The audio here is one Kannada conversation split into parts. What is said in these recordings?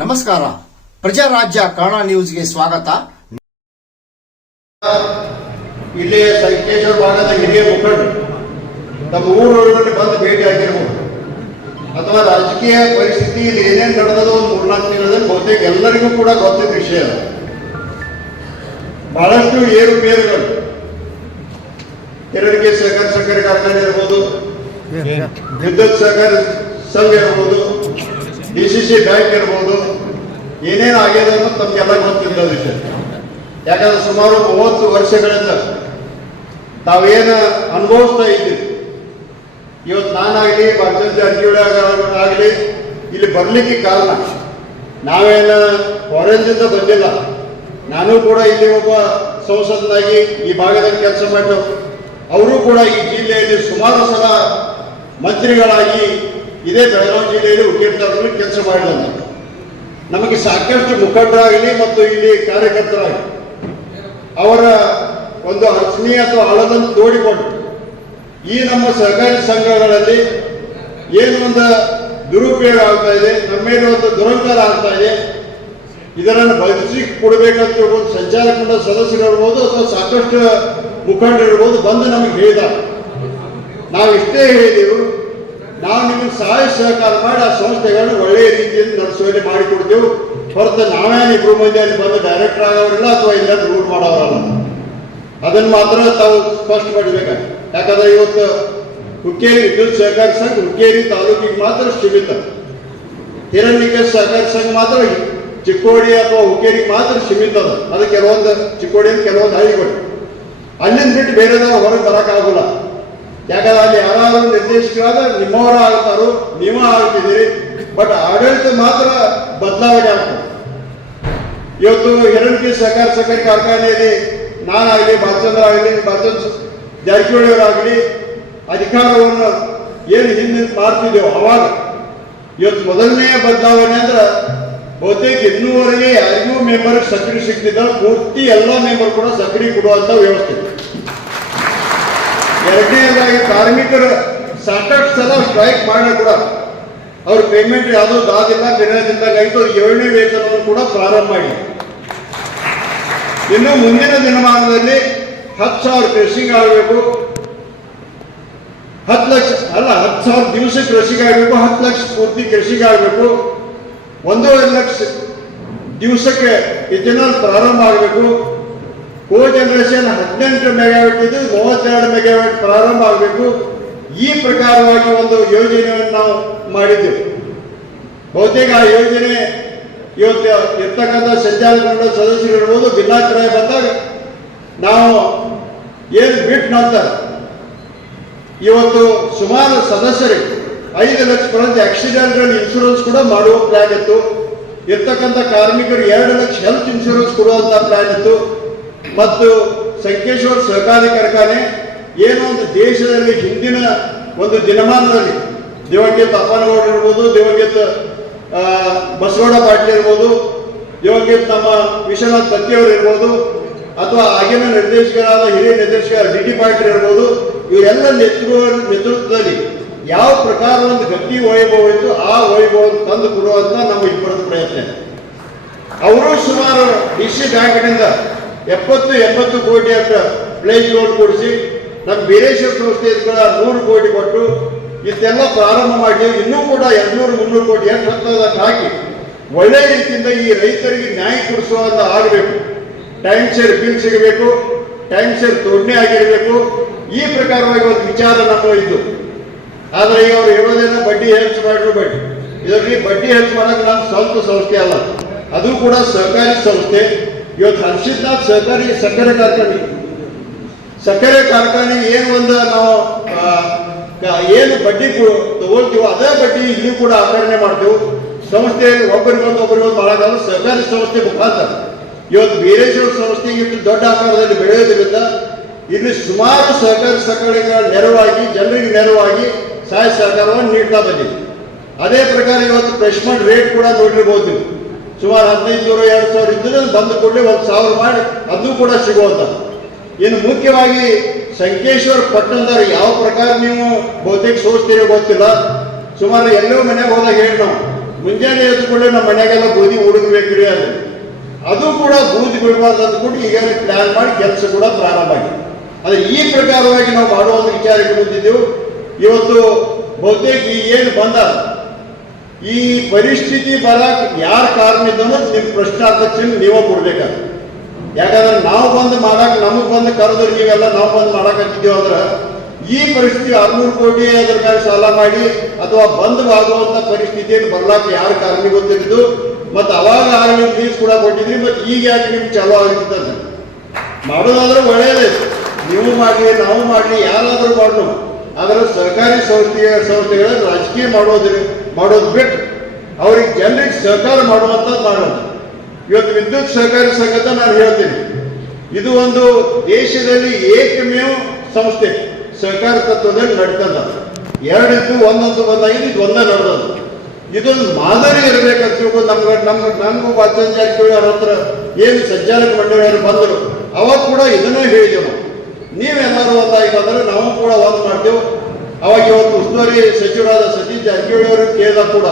ನಮಸ್ಕಾರ, ಪ್ರಜಾರಾಜ್ಯ ಕನ್ನಡ ನ್ಯೂಸ್ಗೆ ಸ್ವಾಗತ. ಇಲ್ಲಿ ಸಂಕೇಶ್ವರ ಭಾಗದ ಹಿರಿಯ ಮುಖಂಡರು ತಮ್ಮ ಊರೊಳಗಡೆ ಬಂದು ಭೇಟಿ ಆಗಿರ್ಬೋದು, ಅಥವಾ ರಾಜಕೀಯ ಪರಿಸ್ಥಿತಿ ಇಲ್ಲಿ ಏನೇನು ನಡೆದದ ಒಂದು 3-4 ತಿಂಗಳಲ್ಲಿ ಬಹುತೇಕ ಎಲ್ಲರಿಗೂ ಕೂಡ ಗೊತ್ತಿದ್ದ ವಿಷಯ. ಬಹಳಷ್ಟು ಏರುಪೇರುಗಳು, ಕೆರಳಿಗೆ ಸಹಕಾರಿ ಕಾರ್ಖಾನೆ ಇರ್ಬೋದು, ವಿದ್ಯುತ್ ಸಹಕಾರ ಸಂಘ ಇರ್ಬೋದು, DCC ಬ್ಯಾಂಕ್ ಇರ್ಬೋದು, ಏನೇನು ಆಗ್ಯದ ಅಂತ ತಮಗೆಲ್ಲ ಗೊತ್ತಿದ್ದ ವಿಷಯ. ಯಾಕಂದ್ರೆ ಸುಮಾರು 30 ವರ್ಷಗಳಿಂದ ತಾವೇನು ಅನುಭವಿಸ್ತಾ ಇದ್ದೀವಿ. ಇವತ್ತು ನಾನಾಗಲಿ, ಬಾಲಚಂದ್ರ ಜಾರಕಿಹೊಳಿ ಆಗಲಿ ಇಲ್ಲಿ ಬರಲಿಕ್ಕೆ ಕಾರಣ, ನಾವೇನು ಫಾರಿನ್ದಿಂದ ಬಂದಿಲ್ಲ. ನಾನು ಕೂಡ ಇಲ್ಲಿ ಒಬ್ಬ ಸಂಸದನಾಗಿ ಈ ಭಾಗದಲ್ಲಿ ಕೆಲಸ ಮಾಡಿ, ಅವರು ಕೂಡ ಈ ಜಿಲ್ಲೆಯಲ್ಲಿ ಸುಮಾರು ಸಲ ಮಂತ್ರಿಗಳಾಗಿ ಇದೇ ಬೆಳಗಾವಿ ಜಿಲ್ಲೆಯಲ್ಲಿ ಉದ್ಯೋಗದಲ್ಲಿ ಕೆಲಸ ಮಾಡಿದಂತ ನಮಗೆ ಸಾಕಷ್ಟು ಮುಖಂಡರಾಗಲಿ ಮತ್ತು ಇಲ್ಲಿ ಕಾರ್ಯಕರ್ತರಾಗಲಿ ಅವರ ಒಂದು ಆತ್ಮೀಯ ಅಥವಾ ಆಳವನ್ನು ತೋಡಿಕೊಂಡು ಈ ನಮ್ಮ ಸಹಕಾರಿ ಸಂಘಗಳಲ್ಲಿ ಏನು ಒಂದು ದುರುಪಯೋಗ ಆಗ್ತಾ ಇದೆ, ನಮ್ಮ ಮೇಲೆ ಒಂದು ದುರಂಕಾರ ಆಗ್ತಾ ಇದೆ, ಇದನ್ನು ಬದಲಿಸಿ ಕೊಡಬೇಕಂತ ಒಂದು ಸಂಚಾಲಕ ಮಂಡಳಿ ಸದಸ್ಯರು ಇರ್ಬೋದು ಅಥವಾ ಸಾಕಷ್ಟು ಮುಖಂಡರಿರ್ಬೋದು ಬಂದು ನಮಗೆ ಹೇಳಿದ್ದಾರೆ. ನಾವು ಇಷ್ಟೇ ಹೇಳಿದೆವು, ನಾವು ನಿಮಗೆ ಸಹಾಯ ಸಹಕಾರ ಮಾಡಿ ಆ ಸಂಸ್ಥೆಗಳನ್ನು ಒಳ್ಳೆಯ ರೀತಿಯಲ್ಲಿ ನಡೆಸುವಲ್ಲಿ ಮಾಡಿಕೊಡ್ತೇವೆ. ಹೊರತು ನಾವೇನು ಇಬ್ಬರು ಮಂದಿ ಅಲ್ಲಿ ಬಂದು ಡೈರೆಕ್ಟರ್ ಆಗೋರಿಲ್ಲ ಅಥವಾ ಇಲ್ಲ ರೂಲ್ ಮಾಡೋರಲ್ಲ. ಅದನ್ನು ಮಾತ್ರ ತಾವು ಸ್ಪಷ್ಟ ಮಾಡಬೇಕಾಗಿ. ಯಾಕಂದ್ರೆ ಇವತ್ತು ಹುಕ್ಕೇರಿ ವಿದ್ಯುತ್ ಸಹಕಾರಿ ಸಂಘ ಹುಕ್ಕೇರಿ ತಾಲೂಕಿಗೆ ಮಾತ್ರ ಸೀಮಿತ, ಹಿರಣ್ಯಕೇಶ ಸಹಕಾರಿ ಸಂಘ ಮಾತ್ರ ಚಿಕ್ಕೋಡಿ ಅಥವಾ ಹುಕ್ಕೇರಿಗೆ ಮಾತ್ರ ಸೀಮಿತ ಅದ. ಅದು ಕೆಲವೊಂದು ಚಿಕ್ಕೋಡಿಯಿಂದ ಕೆಲವೊಂದು ಹಳ್ಳಿಗಳು, ಅಲ್ಲಿಂದ ಬಿಟ್ಟು ಬೇರೆದವ್ರು ಹೊರಗೆ ಬರೋಕ್ಕಾಗಲ್ಲ. ಯಾಕಂದ್ರೆ ಅಲ್ಲಿ ಯಾರಾದ್ರೂ ನಿರ್ದೇಶಕರಾದ ನಿಮ್ಮವರ ಆಗ್ತಾರೋ, ನೀವೇ ಆಗ್ತಿದ್ದೀರಿ, ಬಟ್ ಆಡಳಿತ ಮಾತ್ರ ಬದಲಾವಣೆ ಆಗ್ತದೆ. ಇವತ್ತು ಹಿರಣ್ಯಕೇಶ ಸಹಕಾರಿ ಕಾರ್ಖಾನೆಯಲ್ಲಿ ನಾನಾಗಲಿ, ಬಾಲಚಂದ್ರ ಆಗಲಿ, ಬಾಲಚಂದ್ರ ಜಾರಕಿಹೊಳಿ ಅವರಾಗಲಿ ಅಧಿಕಾರವನ್ನು ಏನು ಹಿಂದೆ ಮಾಡ್ತಿದ್ದೇವೆ ಅವಾಗ, ಇವತ್ತು ಮೊದಲನೆಯ ಬದಲಾವಣೆ ಅಂದ್ರೆ ಬಹುತೇಕ ಇನ್ನೂವರೆಗೆ ಯಾರಿಗೂ ಮೆಂಬರ್ ಸಕ್ರಿ ಸಿಗ್ತಿದ್ದ, ಪೂರ್ತಿ ಎಲ್ಲ ಮೆಂಬರ್ ಕೂಡ ಸಕ್ರಿ ಕೊಡುವಂತ ವ್ಯವಸ್ಥೆ. ಎರಡನೇದಾಗಿ ಕಾರ್ಮಿಕರು ಸಾಕಷ್ಟು ಸಲ ಸ್ಟ್ರೈಕ್ ಮಾಡಿ ಕೂಡ ಅವ್ರ ಪೇಮೆಂಟ್ ಯಾವುದೋ ದಾದಿಲ್ಲ ದಿನದಿಂದಾಗ ಆಯಿತು, 7ನೇ ವೇತನವನ್ನು ಕೂಡ ಪ್ರಾರಂಭ ಮಾಡಿ. ಇನ್ನು ಮುಂದಿನ ದಿನಮಾನದಲ್ಲಿ 10,000 ಕೃಷಿಗೆ ಆಗಬೇಕು, 10,000 ದಿವಸಕ್ಕೆ ಕೃಷಿಗೆ ಆಗಬೇಕು, 10 ಲಕ್ಷ ಪೂರ್ತಿ ಕೃಷಿಗೆ ಆಗಬೇಕು, 1.5 ಲಕ್ಷ ದಿವಸಕ್ಕೆ ಇಥೆನಾಲ್ ಪ್ರಾರಂಭ ಆಗಬೇಕು, ಕೋ ಜನರೇಷನ್ 18 ಮೆಗಾವ್ಯಾಟ್ ಇದ್ದು 32 ಮೆಗಾವ್ಯಾಟ್ ಪ್ರಾರಂಭ ಆಗಬೇಕು. ಈ ಪ್ರಕಾರವಾಗಿ ಒಂದು ಯೋಜನೆಯನ್ನು ನಾವು ಮಾಡಿದ್ದೆವು. ಬಹುತೇಕ ಆ ಯೋಜನೆ ಇವತ್ತು ಇರ್ತಕ್ಕಂಥ ಸಂಚಾಲಕ ಮಂಡಳಿ ಸದಸ್ಯರು ಇರ್ಬೋದು, ಭಿನ್ನಾಭಿಪ್ರಾಯ ಬಂದಾಗ ನಾವು ಏನು ಬಿಟ್ಟು ನಂತರ ಇವತ್ತು ಸುಮಾರು ಸದಸ್ಯರಿಗೆ 5 ಲಕ್ಷ ಪರ್ಯಂತ ಆಕ್ಸಿಡೆಂಟಲ್ ಇನ್ಶೂರೆನ್ಸ್ ಕೂಡ ಮಾಡುವ ಪ್ಲಾನ್ ಇತ್ತು. ಇರ್ತಕ್ಕಂಥ ಕಾರ್ಮಿಕರು 2 ಲಕ್ಷ ಹೆಲ್ತ್ ಇನ್ಶೂರೆನ್ಸ್ ಕೊಡುವಂತ ಪ್ಲಾನ್ ಇತ್ತು. ಮತ್ತು ಸಂಕೇಶ್ವರ ಸಹಕಾರಿ ಕಾರ್ಖಾನೆ ಏನು ಒಂದು ದೇಶದಲ್ಲಿ ಹಿಂದಿನ ಒಂದು ದಿನಮಾನದಲ್ಲಿ ದಿವಂಗತ ಅಪ್ಪನಗೌಡ ಇರ್ಬೋದು, ದಿವಂಗತ ಬಸವಗೌಡ ಪಾಟೀಲ್ ಇರ್ಬೋದು, ದಿವಂಗತ ನಮ್ಮ ವಿಶ್ವನಾಥ್ ಪತ್ತಿಯವರು ಇರ್ಬೋದು, ಅಥವಾ ಆಗಿನ ನಿರ್ದೇಶಕರಾದ ಹಿರಿಯ ನಿರ್ದೇಶಕ DT ಪಾಟೀಲ್ ಇರ್ಬೋದು, ಇವರೆಲ್ಲ ನೇತೃತ್ವದಲ್ಲಿ ಯಾವ ಪ್ರಕಾರ ಒಂದು ಗತಿ ವೈಭವ ಇತ್ತು ಆ ವೈಭವ ತಂದು ಕೊಡುವಂತ ನಮ್ಮ ಇಬ್ಬರದ ಪ್ರಯತ್ನ. ಅವರು ಸುಮಾರು DC ಬ್ಯಾಂಕ್ನಿಂದ 70-80 ಕೋಟಿ ಅಂತ ಪ್ಲೇಸ್ ಲೋನ್ ಕೊಡಿಸಿ ನಮ್ಮ ಬೀರೇಶ್ವರ ಸಂಸ್ಥೆ 100 ಕೋಟಿ ಕೊಟ್ಟು ಇದೆಲ್ಲ ಪ್ರಾರಂಭ ಮಾಡಿ ಇನ್ನೂ ಕೂಡ 200-300 ಕೋಟಿ ಹಾಕಿ ಒಳ್ಳೆ ರೀತಿಯಿಂದ ಈ ರೈತರಿಗೆ ನ್ಯಾಯ ಕೊಡಿಸುವಂತ ಆಗಬೇಕು. ಟೈಮ್ ಸೇರ್ ಬಿಲ್ ಸಿಗಬೇಕು, ಟೈಮ್ ಸೇರ್ ತೋಡಣೆ ಆಗಿರಬೇಕು. ಈ ಪ್ರಕಾರವಾಗಿ ಒಂದು ವಿಚಾರ ನಮ್ಮ ಇದ್ದು. ಆದರೆ ಈಗ ಅವ್ರು ಹೇಳೋದೇನೋ ಬಡ್ಡಿ ಹೆಚ್ಚು ಮಾಡಿದ್ರು ಬಡ್ಡಿ, ಇದರಲ್ಲಿ ಬಡ್ಡಿ ಹೆಚ್ಚು ಮಾಡೋಕೆ ನಾನು ಸ್ವಂತ ಸಂಸ್ಥೆ ಅಲ್ಲ, ಅದು ಕೂಡ ಸಹಕಾರಿ ಸಂಸ್ಥೆ. ಇವತ್ತು ಹರ್ಷಿದ್ನಾಥ್ ಸಹಕಾರಿ ಸಕ್ಕರೆ ಕಾರ್ಖಾನೆಗೆ ಏನು ಒಂದು ನಾವು ಏನು ಬಡ್ಡಿ ತಗೊಳ್ತೀವೋ ಅದೇ ಬಡ್ಡಿ ಇಲ್ಲಿ ಕೂಡ ಆಚರಣೆ ಮಾಡ್ತೇವೆ. ಸಂಸ್ಥೆಯಲ್ಲಿ ಒಬ್ಬರಿಗೊಂದು ಮಾಡೋದಾದ್ರೆ ಸಹಕಾರಿ ಸಂಸ್ಥೆ ಮುಖಾಂತರ ಇವತ್ತು ಬೀರೇಶ್ವರ ಸಂಸ್ಥೆಗೆ ಇಷ್ಟು ದೊಡ್ಡ ಆಕಾರದಲ್ಲಿ ಬೆಳೆಯೋದ್ರಿಂದ ಇಲ್ಲಿ ಸುಮಾರು ಸಹಕಾರಿ ಸಂಘಟನೆಗಳ ನೆರವಾಗಿ, ಜನರಿಗೆ ನೆರವಾಗಿ ಸಹಾಯ ಸಹಕಾರವನ್ನು ನೀಡ್ತಾ ಬಂದಿದೆ. ಅದೇ ಪ್ರಕಾರ ಇವತ್ತು ಫ್ರೆಶ್ಮೆಂಟ್ ರೇಟ್ ಕೂಡ ನೋಡಿರ್ಬೋದು. ಸುಮಾರು 1500-2000 ಇದ್ದರೆ ಬಂದ ಕೂಡಲೇ 1,000 ಮಾಡಿ ಅದನ್ನು ಕೂಡ ಸಿಗುವಂತ. ಇನ್ನು ಮುಖ್ಯವಾಗಿ ಸಂಕೇಶ್ವರ ಪಟ್ಟಣದವ್ರು ಯಾವ ಪ್ರಕಾರ ನೀವು ಬಹುತೇಕ ಸೋಚ್ತೀರಿ ಗೊತ್ತಿಲ್ಲ. ಸುಮಾರು ಎಲ್ಲೋ ಮನೆಗೆ ಹೋದಾಗ ಹೇಳಿ ನಾವು ಮುಂಜಾನೆ ಎದ್ದುಕೊಳ್ಳಿ ನಮ್ಮ ಮನೆಗೆಲ್ಲ ಬೂದಿ ಹುಡುಗಬೇಕ್ರಿ ಅದು ಕೂಡ ಬೂದಿ ಬಿಡಬಾರ್ದು ಅಂದ್ಬಿಟ್ಟು ಈಗ ಪ್ಲಾನ್ ಮಾಡಿ ಕೆಲಸ ಕೂಡ ಪ್ರಾರಂಭ ಆಗಿದೆ. ಆದರೆ ಈ ಪ್ರಕಾರವಾಗಿ ನಾವು ಮಾಡುವ ಒಂದು ವಿಚಾರಕ್ಕೆ ಬಂದಿದ್ದೆವು. ಇವತ್ತು ಬಹುತೇಕ ಈ ಏನು ಬಂದ ಈ ಪರಿಸ್ಥಿತಿ ಬರಕ್ಕೆ ಯಾರು ಕಾರಣ ಇದ್ದನೋ ನಿಮ್ಮ ಪ್ರಶ್ನಾರ್ಥ ಚಿಹ್ನೆ ನೀವೇ ಕೊಡ್ಬೇಕಾಗ್ತದೆ. ಯಾಕಂದ್ರೆ ನಾವು ಬಂದು ಮಾಡಕ್ ನಮಗ್ ಬಂದು ಕರೆದ್ರು ನೀವೆಲ್ಲ ನಾವು ಬಂದು ಮಾಡಕತ್ತಿದ್ದೇವೆ ಅಂದ್ರೆ ಈ ಪರಿಸ್ಥಿತಿ 600 ಕೋಟಿ ಅದ್ರ ಮೇಲೆ ಸಾಲ ಮಾಡಿ ಅಥವಾ ಬಂಧವಾಗುವಂತ ಪರಿಸ್ಥಿತಿಯನ್ನು ಬರ್ಲಾಕ ಯಾರು ಕಾರಣ ಗೊತ್ತಿದ್ದು ಮತ್ತೆ ಅವಾಗ ಆಗಲಿ ಫೀಸ್ ಕೂಡ ಕೊಟ್ಟಿದ್ರಿ. ಮತ್ತೆ ಈಗ ಯಾಕೆ ನಿಮ್ಗೆ ಚಾಲೂ ಆಗಿರ್ತದೆ ಮಾಡೋದಾದ್ರೆ ಒಳ್ಳೆಯದೇ. ನೀವು ಮಾಡಲಿ ನಾವು ಮಾಡಲಿ ಯಾರಾದ್ರೂ ಮಾಡೋಣ. ಆದರೆ ಸರ್ಕಾರಿ ಸಂಸ್ಥೆಗಳ ರಾಜಕೀಯ ಮಾಡೋದು ಬಿಟ್ಟು ಅವ್ರಿಗೆ ಜನರಿಗೆ ಸಹಕಾರ ಮಾಡುವಂಥದ್ದು ಮಾಡೋದು. ಇವತ್ತು ವಿದ್ಯುತ್ ಸಹಕಾರಿ ಸಂಘದ ನಾನು ಹೇಳ್ತೀನಿ, ಇದು ಒಂದು ದೇಶದಲ್ಲಿ ಏಕಮೇವ ಸಂಸ್ಥೆ ಸಹಕಾರ ತತ್ವದಲ್ಲಿ ನಡ್ಕೊಂಡ. ಎರಡಿದ್ದು ಒಂದೊಂದು ಬಂದಾಗಿದೆ, ಇದು ಒಂದೇ ನಡೆದದು. ಇದೊಂದು ಮಾದರಿ ಇರಬೇಕಂತ ತಿಳ್ಕೊಂಡು ನಮಗೂ ಬಾಚನ್ ಜಾರಕಿಹೊಳಿ ಅವ್ರ ಹತ್ರ ಏನು ಸಂಚಾಲಕ ಮಂಡಳಿಯವರು ಬಂದರು ಅವಾಗ ಕೂಡ ಇದನ್ನೇ ಹೇಳಿದೆವು. ನೀವೆಲ್ಲರೂ ಒಂದಾಗಿ ಬಂದರೆ ನಾವು ಕೂಡ ಒಂದು ಮಾಡ್ತೇವೆ. ಅವಾಗ ಇವತ್ತು ಉಸ್ತುವಾರಿ ಸಚಿವರಾದ ಸತೀಶ್ ಜಾರಕಿಹೊಳಿ ಅವರು ಕೇಳಿದ ಕೂಡ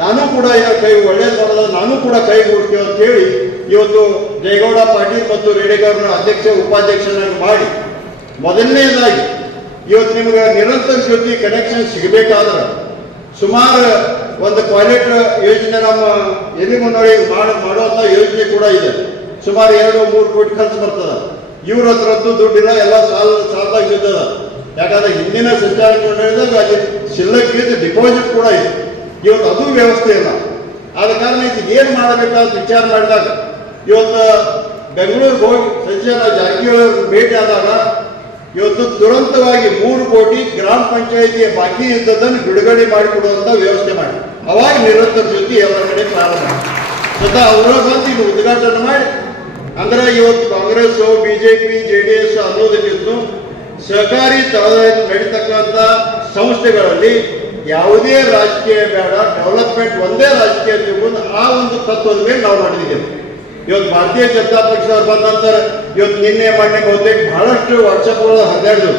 ನಾನು ಕೂಡ ಕೈ ಒಳ್ಳೇದು ಮಾಡೋದ ನಾನು ಕೂಡ ಕೈಗೂಡ್ತೇವೆ ಅಂತ ಹೇಳಿ ಇವತ್ತು ಜಯಗೌಡ ಪಾಟೀಲ್ ಮತ್ತು ರೇಣೇಗೌಡರ ಅಧ್ಯಕ್ಷ ಉಪಾಧ್ಯಕ್ಷನಾಗಿ ಮಾಡಿ ಮೊದಲನೇದಾಗಿ ಇವತ್ತು ನಿಮ್ಗೆ ನಿರಂತರ ಜೊತೆ ಕನೆಕ್ಷನ್ ಸಿಗಬೇಕಾದ್ರೆ ಸುಮಾರು ಒಂದು ಪಾಯ್ಲೆಟ್ ಯೋಜನೆ ನಮ್ಮ ಎಲ್ಲಿ ಮುನ್ನೋಡಿ ಮಾಡುವಂತ ಯೋಜನೆ ಕೂಡ ಇದೆ. ಸುಮಾರು 2-3 ಕೋಟಿ ಖರ್ಚು ಬರ್ತದ. ಇವ್ರ ಹತ್ರ ದುಡ್ಡಿಲ್ಲ, ಎಲ್ಲ ಸಾಲದಾಗ ಬಿದ್ದದ. ಯಾಕಂದ್ರೆ ಹಿಂದಿನ ಸಂಚಾರ ಮಂಡಳಿದಾಗ ಅಲ್ಲಿ ಶಿಲ್ಲಕ್ಕಿದ್ದು ಡಿಪಾಸಿಟ್ ಕೂಡ ಇದೆ. ಇವತ್ತು ಅದು ವ್ಯವಸ್ಥೆ ಇಲ್ಲ. ಆದ ಕಾರಣ ಇದು ಏನು ಮಾಡಬೇಕಂತ ವಿಚಾರ ಮಾಡಿದಾಗ ಇವತ್ತು ಬೆಂಗಳೂರಿಗೆ ಹೋಗಿ ಸಂಚಾರ ಜಾರಕಿಹೊಳಿ ಭೇಟಿ ಆದಾಗ ಇವತ್ತು ತುರಂತವಾಗಿ 3 ಕೋಟಿ ಗ್ರಾಮ ಪಂಚಾಯಿತಿಯ ಬಾಕಿ ಇದ್ದದನ್ನು ಬಿಡುಗಡೆ ಮಾಡಿಕೊಡುವಂತ ವ್ಯವಸ್ಥೆ ಮಾಡಿ ಅವಾಗ ನಿರಂತರ ಜೊತೆ ಎಲ್ಲ ಕಡೆ ಪ್ರಾರಂಭ ಸ್ವತಃ ಅವರ ಬಂದು ಇಲ್ಲಿ ಉದ್ಘಾಟನೆ ಮಾಡಿ. ಅಂದ್ರೆ ಇವತ್ತು ಕಾಂಗ್ರೆಸ್ ಬಿಜೆಪಿ JDS ಅನ್ನೋದಕ್ಕಿಂತ ಸಹಕಾರಿ ತಳದಲ್ಲಿ ನಡೀತಕ್ಕಂಥ ಸಂಸ್ಥೆಗಳಲ್ಲಿ ಯಾವುದೇ ರಾಜಕೀಯ ಬೇಡ, ಡೆವಲಪ್ಮೆಂಟ್ ಒಂದೇ ರಾಜಕೀಯ ತಿಳ್ಕೊಂಡು ಆ ಒಂದು ತತ್ವದ ಮೇಲೆ ನಾವು ಮಾಡಿದ್ದೇವೆ. ಇವತ್ತು ಭಾರತೀಯ ಜನತಾ ಪಕ್ಷದವ್ರು ಬಂದ ನಂತರ ಇವತ್ತು ನಿನ್ನೆ ಮೊನ್ನೆ ಬಹುತೇಕ ಬಹಳಷ್ಟು ವಾಟ್ಸಪ್ಗಳು ಹರಿದಾಡಿದ್ರು.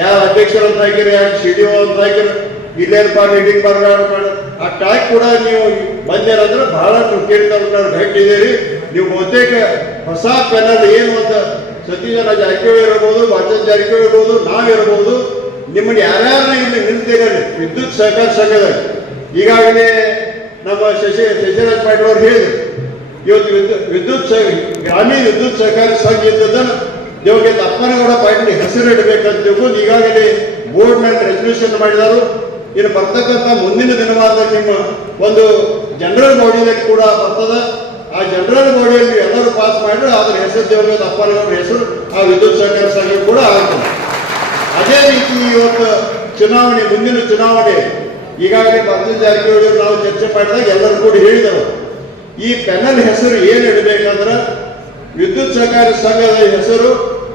ಯಾರು ಅಧ್ಯಕ್ಷರು ಅಂತ ಹಾಕಿರಿ, ಯಾರು CDO ಅಂತ ಹಾಕಿರಿ, ಇಲ್ಲೇನಪ್ಪ ಮೀಟಿಂಗ್ ಬರಬೇಡ ಆ ಟಾಕ್ ಕೂಡ ನೀವು ಬಂದೇರಂದ್ರೆ ಬಹಳಷ್ಟು ಕೇಳ್ತಾರೆ ಭೇಟಿದ್ದೀರಿ. ನೀವು ಬಹುತೇಕ ಹೊಸ ಪೆನಲ್ ಏನು ಅಂತ ಸತೀಶ್ ಜಾರಕಿಹೊಳಿ ಇರಬಹುದು, ಬಾಚನ್ ಜಾರಕಿಹೊಳಿ ಇರಬಹುದು, ನಾವಿರಬಹುದು, ನಿಮ್ಮನ್ನು ಯಾರ್ಯಾರು ಇಲ್ಲಿ ನಿಲ್ತೀರಿ ವಿದ್ಯುತ್ ಸಹಕಾರ ಸಂಘದಲ್ಲಿ. ಈಗಾಗಲೇ ನಮ್ಮ ಶಶಿರಾಜ್ ಪಾಟೀಲ್ ಅವರು ಹೇಳಿದ್ರು ಇವತ್ತು ಗ್ರಾಮೀಣ ವಿದ್ಯುತ್ ಸಹಕಾರಿ ಸಂಘ ಇದ್ದದನ್ನು ದೇವಗೆ ಅಪ್ಪನಗೌಡ ಪಾಟೀಲ್ ಹೆಸರು ಇಡಬೇಕಂತ ತಿಳ್ಕೊಂಡು ಈಗಾಗಲೇ ಬೋರ್ಡ್ ಮೇಲೆ ರೆಸಲ್ಯೂಷನ್ ಮಾಡಿದಾರು. ಇನ್ನು ಬರ್ತಕ್ಕಂಥ ಮುಂದಿನ ದಿನವಾದಲ್ಲಿ ನಿಮ್ಮ ಒಂದು ಜನರಲ್ ಬಾಡಿಯಲ್ಲಿ ಕೂಡ ಬರ್ತದ. ಆ ಜನರಲ್ ಬಾಡಿಯಲ್ಲಿ ಎಲ್ಲರೂ ಪಾಸ್ ಮಾಡಿದ್ರೆ ಅದ್ರ ಹೆಸರು ದೇವಗೆ ಅಪ್ಪನಗೌಡ ಹೆಸರು ಆ ವಿದ್ಯುತ್ ಸಹಕಾರಿ ಸಂಘ ಕೂಡ ಆಗ್ತದೆ. ಅದೇ ರೀತಿ ಇವತ್ತು ಚುನಾವಣೆ, ಮುಂದಿನ ಚುನಾವಣೆ ಈಗಾಗಲೇ ಬಾಚನ್ ಜಾರಕಿಹೊಳಿ ನಾವು ಚರ್ಚೆ ಮಾಡಿದಾಗ ಎಲ್ಲರೂ ಕೂಡ ಹೇಳಿದರು ಈ ಪೆನಲ್ ಹೆಸರು ಏನು ಇಡಬೇಕಂದ್ರೆ ವಿದ್ಯುತ್ ಸಹಕಾರಿ ಸಂಘದ ಹೆಸರು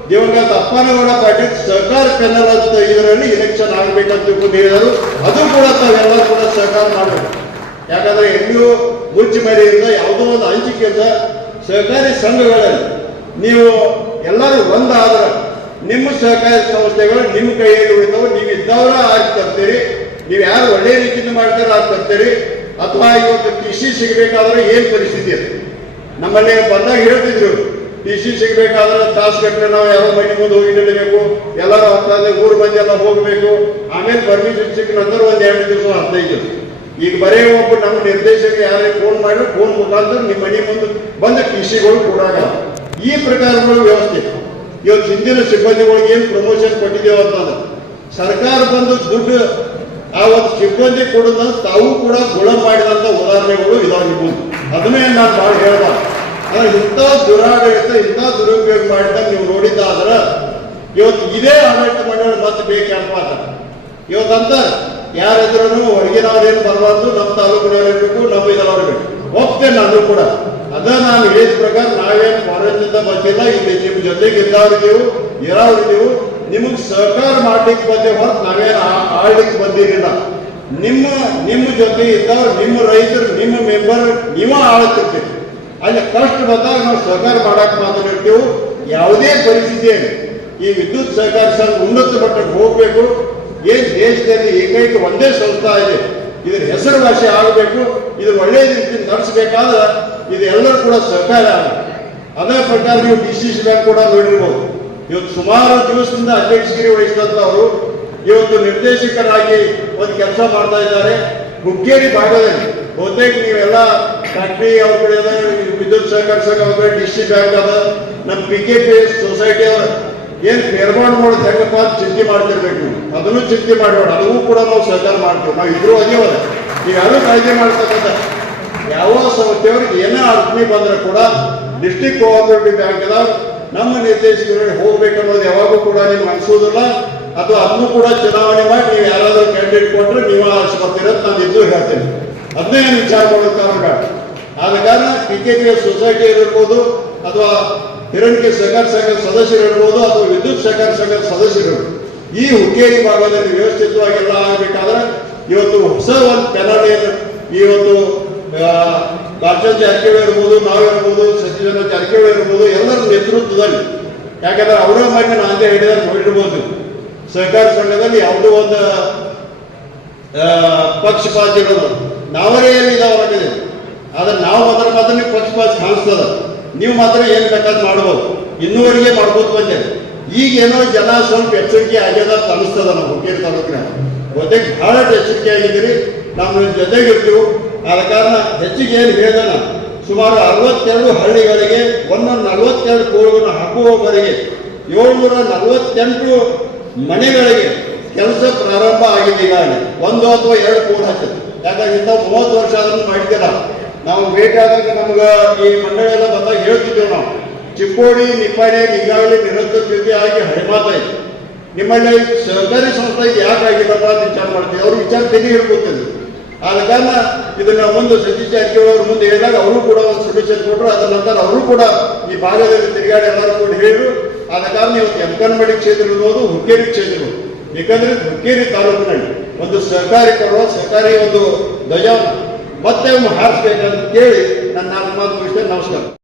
ದಿವಂಗತ ಅಪ್ಪನಗೌಡ ಪಾಟೀಲ್ ಸಹಕಾರ ಪೆನಲ್ ಅಂತ ಇದರಲ್ಲಿ ಇಲೆಕ್ಷನ್ ಆಗಬೇಕಂತ ಹೇಳಿದರು. ಅದು ಕೂಡ ತಾವೆಲ್ಲರೂ ಕೂಡ ಸಹಕಾರ ಮಾಡಬೇಕು. ಯಾಕಂದ್ರೆ ಎಲ್ಲಿಯೂ ಮುಚ್ಚಿ ಮರಿಯಿಂದ ಯಾವುದೋ ಒಂದು ಹಂಚಿಕೆಯಿಂದ ಸಹಕಾರಿ ಸಂಘಗಳಲ್ಲಿ ನೀವು ಎಲ್ಲರೂ ಒಂದಾದ್ರೆ ನಿಮ್ಮ ಸಹಕಾರಿ ಸಂಸ್ಥೆಗಳು ನಿಮ್ಮ ಕೈಯಲ್ಲಿ ಉಳಿತಾವೆ. ನೀವು ಇದ್ದವರ ಆಗಿ ತರ್ತೀರಿ, ನೀವು ಯಾರು ಒಳ್ಳೆ ರೀತಿಯಿಂದ ಮಾಡ್ತಾರ ಆಗಿ ತರ್ತೀರಿ. ಅಥವಾ ಇವತ್ತು TC ಸಿಗಬೇಕಾದ್ರೆ ಏನು ಪರಿಸ್ಥಿತಿ ಇದೆ ನಮ್ಮಲ್ಲಿ ಬಂದಾಗ ಹೇಳ್ತಿದ್ರು, TC ಸಿಗಬೇಕಾದ್ರೆ ತಾಸುಗಟ್ಟಲೆ ನಾವು ಯಾರೋ ಮನೆ ಮುಂದೆ ಹೋಗಿ ನಿಲ್ಲಬೇಕು, ಎಲ್ಲರೂ ಹೊತ್ತಾದ್ರೆ ಊರು ಮಂದಿ ಎಲ್ಲ ಹೋಗಬೇಕು. ಆಮೇಲೆ ಪರ್ಮಿಷನ್ ಸಿಕ್ಕ ನಂತರ ಒಂದು 2 ದಿವಸ 15 ದಿವಸ. ಈಗ ಬರೀ ಒಬ್ಬ ನಮ್ಮ ನಿರ್ದೇಶಕರು ಯಾರೇ ಫೋನ್ ಮಾಡಿ ಫೋನ್ ಮುಖಾಂತರ ನಿಮ್ಮ ಮನೆ ಮುಂದೆ ಬಂದು TCಗಳು ಕೊಡಾಗ ಈ ಪ್ರಕಾರಗಳು ವ್ಯವಸ್ಥೆ. ಇವತ್ತು ಹಿಂದಿನ ಸಿಬ್ಬಂದಿಗಳಿಗೆ ಏನು ಪ್ರಮೋಷನ್ ಕೊಟ್ಟಿದ್ದೇವೆ ಅಂತಂದ್ರೆ ಸರ್ಕಾರ ಬಂದು ದುಡ್ಡು ಆ ಒಂದು ಸಿಬ್ಬಂದಿ ಕೊಡೋದ ತಾವು ಕೂಡ ಗುಣ ಮಾಡಿದಂತ ಉದಾಹರಣೆಗಳು ಇದಾಗಿರ್ಬೋದು. ಅದನ್ನೇ ನಾನು ಭಾಳ ಹೇಳ್ಬಾರ್ದು. ಅಂದ್ರೆ ಇಂಥ ದುರಾಡಳಿತ, ಇಂಥ ದುರುಪಯೋಗ ಮಾಡಿದಾಗ ನೀವು ನೋಡಿದ್ದಾದ್ರೆ ಇವತ್ತು ಇದೇ ಆಡಳಿತ ಮಂಡಳಿ ಮತ್ತೆ ಬೇಕಪ್ಪ ಅಂತ ಇವತ್ತಂತ ಯಾರಿದ್ರೂ ಹೊರಗಿನವ್ರೇನು ಬರಬಾರ್ದು, ನಮ್ಮ ತಾಲೂಕಿನವ್ರು ಇರಬೇಕು, ನಮ್ಮ ಇದರವ್ರು ಬೇಕು. ಹೋಗ್ತೇನೆ ನಾನು ಕೂಡ. ಅದ ನಾನು ಹೇಳಿದ ಪ್ರಕಾರ ನಾವೇನು ಫಾರೆನ್ನಿಂದ ಬಂದಿಲ್ಲ, ಇಲ್ಲಿ ನಿಮ್ಮ ಜೊತೆಗೆ ಇದ್ದವ್ರಿದ್ದೀವು, ಇರೋರಿದ್ದೀವು, ನಿಮಗೆ ಸಹಕಾರ ಮಾಡ್ಲಿಕ್ಕೆ ಬಂದೇ ಹೊರತು ನಾವೇನು ಆಳ್ಲಿಕ್ಕೆ ಬಂದಿರಲಿಲ್ಲ. ನಿಮ್ಮ ಜೊತೆ ಇದ್ದವ್ರು, ನಿಮ್ಮ ರೈತರು, ನಿಮ್ಮ ಮೆಂಬರ್ ನೀವೇ ಆಳ್ತಿರ್ತೀವಿ. ಅಲ್ಲಿ ಕಷ್ಟ ಬಂದಾಗ ನಾವು ಸಹಕಾರ ಮಾಡಕ್ಕೆ ಮಾತಾಡಿರ್ತೀವಿ. ಯಾವುದೇ ಪರಿಸ್ಥಿತಿಯಲ್ಲಿ ಈ ವಿದ್ಯುತ್ ಸಹಕಾರ ಸಂಘ ಉನ್ನತ ಮಟ್ಟಕ್ಕೆ ಹೋಗಬೇಕು. ಏನ್ ದೇಶದಲ್ಲಿ ಏಕೈಕ ಒಂದೇ ಸಂಸ್ಥಾ ಇದೆ, ಇದರ ಹೆಸರುವಾಸಿ ಆಗಬೇಕು, ಇದು ಒಳ್ಳೆಯ ರೀತಿ ನಡೆಸಬೇಕಾದ್ರೆ ಇದು ಎಲ್ಲರೂ ಕೂಡ ಸಹಕಾರ ಆಗಬೇಕು. ಅದೇ ಪ್ರಕಾರ ನೀವು DCC ಬ್ಯಾಂಕ್ ಕೂಡ ನೋಡಿರ್ಬೋದು. ಇವತ್ತು ಸುಮಾರು ದಿವಸದಿಂದ ಅಧ್ಯಕ್ಷಗಿರಿ ವಹಿಸಿದಂಥವರು ಇವತ್ತು ನಿರ್ದೇಶಕರಾಗಿ ಒಂದು ಕೆಲಸ ಮಾಡ್ತಾ ಇದ್ದಾರೆ. ಹುಕ್ಕೇರಿ ಭಾಗದಲ್ಲಿ ಬಹುತೇಕ ನೀವೆಲ್ಲ ಫ್ಯಾಕ್ಟ್ರಿ ಅವ್ರ ಕಡೆ ಅದ, ವಿದ್ಯುತ್ ಸಹಕಾರ ಸಂಘ ಅವ್ರ ಕಡೆ, DCC ಬ್ಯಾಂಕ್ ಅದ, ನಮ್ಮ PKP ಸೊಸೈಟಿ ಅವರ ಏನ್ ಫೇರ್ಮಾಡ್ ಮಾಡೋದು ಹೆಂಗಪ್ಪ ಅಂತ ಚಿಂತೆ ಮಾಡ್ತಿರ್ಬೇಕು. ನೀವು ಅದನ್ನು ಚಿಂತೆ ಮಾಡಬೇಡ, ಅದನ್ನು ಕೂಡ ನಾವು ಸಹಕಾರ ಮಾಡ್ತೀವಿ. ನಾವು ಇದ್ರೂ ಅದೇವಲ್ಲ, ನೀವೆಲ್ಲೂ ಕಾಳಜಿ ಮಾಡ್ತಕ್ಕಂಥ ಯಾವ ಸಂಸ್ಥೆಯವ್ರಿಗೆ ಏನೇ ಅರ್ಪಣೆ ಬಂದ್ರೆ ಕೂಡ ಡಿಸ್ಟ್ರಿಕ್ಟ್ ಕೋಆಪರೇಟಿವ್ ಬ್ಯಾಂಕ್ ಅದ ನಮ್ಮ ನಿರ್ದೇಶಕರಿಗೆ ಹೋಗ್ಬೇಕನ್ನೋದು ಯಾವಾಗೂ ಕೂಡ ನಿಮ್ಗೆ ಅನ್ಸೋದಿಲ್ಲ. ಅಥವಾ ಅದನ್ನು ಕೂಡ ಚುನಾವಣೆ ಮಾಡಿ ನೀವು ಯಾರಾದ್ರೂ ಕ್ಯಾಂಡಿಡೇಟ್ ಕೊಟ್ಟರೆ ನೀವು ಆರಿಸ್ಕೊತೀರಂತ ನಾನು ಇದ್ದು ಹೇಳ್ತೇನೆ. ಅದನ್ನೇ ವಿಚಾರ ಮಾಡೋ ಕಾರಣ ಆದ ಕಾರಣ PKP ಸೊಸೈಟಿ ಇರ್ಬೋದು, ಅಥವಾ ಹಿರಣ್ಯ ಸಹಕಾರ ಸಂಘದ ಸದಸ್ಯರು ಇರ್ಬೋದು, ಅಥವಾ ವಿದ್ಯುತ್ ಸಹಕಾರ ಸಂಘದ ಸದಸ್ಯರು ಈ ಹುಕ್ಕೇರಿ ಭಾಗದಲ್ಲಿ ವ್ಯವಸ್ಥಿತವಾಗಿ ಎಲ್ಲ ಆಗಬೇಕಾದ್ರೆ ಇವತ್ತು ಹೊಸ ಒಂದು ಪ್ಯಾನಲ್ ಇವತ್ತು ಬಾಲಚಂದ್ರ ಜಾರಕಿಹೊಳಿ ಇರ್ಬೋದು, ನಾವಿರ್ಬೋದು, ಸಚಿವ ಜಾರಕಿಹೊಳಿ ಇರ್ಬೋದು, ಎಲ್ಲರ ನೇತೃತ್ವದಲ್ಲಿ, ಯಾಕಂದ್ರೆ ಅವರ ಬಗ್ಗೆ ನಾಂದೇ ಹೇಳಿದ್ರೆ ನೋಡಿರ್ಬೋದು, ಸಹಕಾರ ಸಂಘದಲ್ಲಿ ಯಾವುದೋ ಒಂದು ಪಕ್ಷಪಾತ ಇರೋದು ನಾವರೆಯಲ್ಲಿ ಇದಾವೆ. ಆದ್ರೆ ನಾವು ಮಾತ್ರ ನೀವು ಪಕ್ಷಪಾತ ಕಾಣಿಸ್ತದ, ನೀವು ಮಾತ್ರ ಏನ್ ಬೇಕಾದ್ ಮಾಡ್ಬೋದು, ಇನ್ನೂವರೆಗೆ ಮಾಡ್ಬೋದು ಬಂದೆ. ಈಗ ಏನೋ ಜನ ಸ್ವಲ್ಪ ಎಚ್ಚರಿಕೆ ಆಗ್ಯದ ಅಂತ ಅನಿಸ್ತದ. ನಾವು ಹುಕ್ಕೇರಿ ತಾಲೂಕಿನ ಬಹುತೇಕ ಬಹಳಷ್ಟು ಎಚ್ಚರಿಕೆ ಆಗಿದ್ದೀರಿ, ನಮ್ಮ ಜೊತೆಗಿರ್ತೀವಿ. ಆದ ಕಾರಣ ಹೆಚ್ಚಿಗೆ ಏನು ಹೇಳಿದಾನ, ಸುಮಾರು 62 ಹಳ್ಳಿಗಳಿಗೆ ಒಂದೊಂದು 42 ಕೋಳುಗಳನ್ನು ಹಾಕುವವರೆಗೆ 748 ಮನೆಗಳಿಗೆ ಕೆಲಸ ಪ್ರಾರಂಭ ಆಗಿದೆ. ಈಗಾಗಲೇ 1 ಅಥವಾ 2 ಕೋಲ್ ಹಾಕಿದ್ರು. ಯಾಕಂದ್ರೆ ಇಂಥ 30 ವರ್ಷ ಅದನ್ನು ಮಾಡಿದ್ದೀರ. ನಾವು ಭೇಟಿ ಆದಾಗ ನಮ್ಗೆ ಈ ಮಂಡಳಿ ಎಲ್ಲ ಬಂದಾಗ ಹೇಳ್ತಿದ್ದೇವೆ ನಾವು, ಚಿಕ್ಕೋಡಿ ನಿಪ್ಪಾಣಿ ಈಗಾಗಲೇ ನಿರಂತರ ಆಗಿ ಹರಿಮಾತಾ ಇದೆ. ನಿಮ್ಮಲ್ಲಿ ಸಹಕಾರಿ ಸಂಸ್ಥೆ ಯಾಕೆ ಆಗಿಲ್ಲಪ್ಪ ಅಂತ ವಿಚಾರ ಮಾಡ್ತೀವಿ. ಅವ್ರು ವಿಚಾರ ತೆಗಿ ಹೇಳ್ಕೊತಿದ್ರು. ಆದ ಕಾರಣ ಇದನ್ನ ಮುಂದೆ ಸತೀಶ್ ಜಾರಕಿಹೊಳಿ ಅವ್ರ ಮುಂದೆ ಹೇಳಿದಾಗ ಅವರು ಕೂಡ ಒಂದು ಸೊಲ್ಯೂಷನ್ ಕೊಟ್ಟರು. ಅದರ ನಂತರ ಅವರು ಕೂಡ ಈ ಭಾಗದಲ್ಲಿ ತಿರುಗಾಡಿ ಎಲ್ಲರೂ ಕೂಡ ಹೇಳಿದ್ರು. ಆದ ಕಾರಣ ಇವತ್ತು ಎಮ್ಕನಮಡಿ ಕ್ಷೇತ್ರ ಇರ್ಬೋದು, ಹುಕ್ಕೇರಿ ಕ್ಷೇತ್ರ ಇರ್ಬೋದು, ಯಾಕಂದ್ರೆ ಹುಕ್ಕೇರಿ ತಾಲೂಕಿನಲ್ಲಿ ಒಂದು ಸಹಕಾರಿ ಕೊಡುವ ಸಹಕಾರಿ ಒಂದು ಧ್ವಜವನ್ನು ಮತ್ತೆ ಹಾರಿಸ್ಬೇಕಂತ ಕೇಳಿ ನನ್ನ ಮಾತು ಮುಗಿಸ್ತೇನೆ. ನಮಸ್ಕಾರ.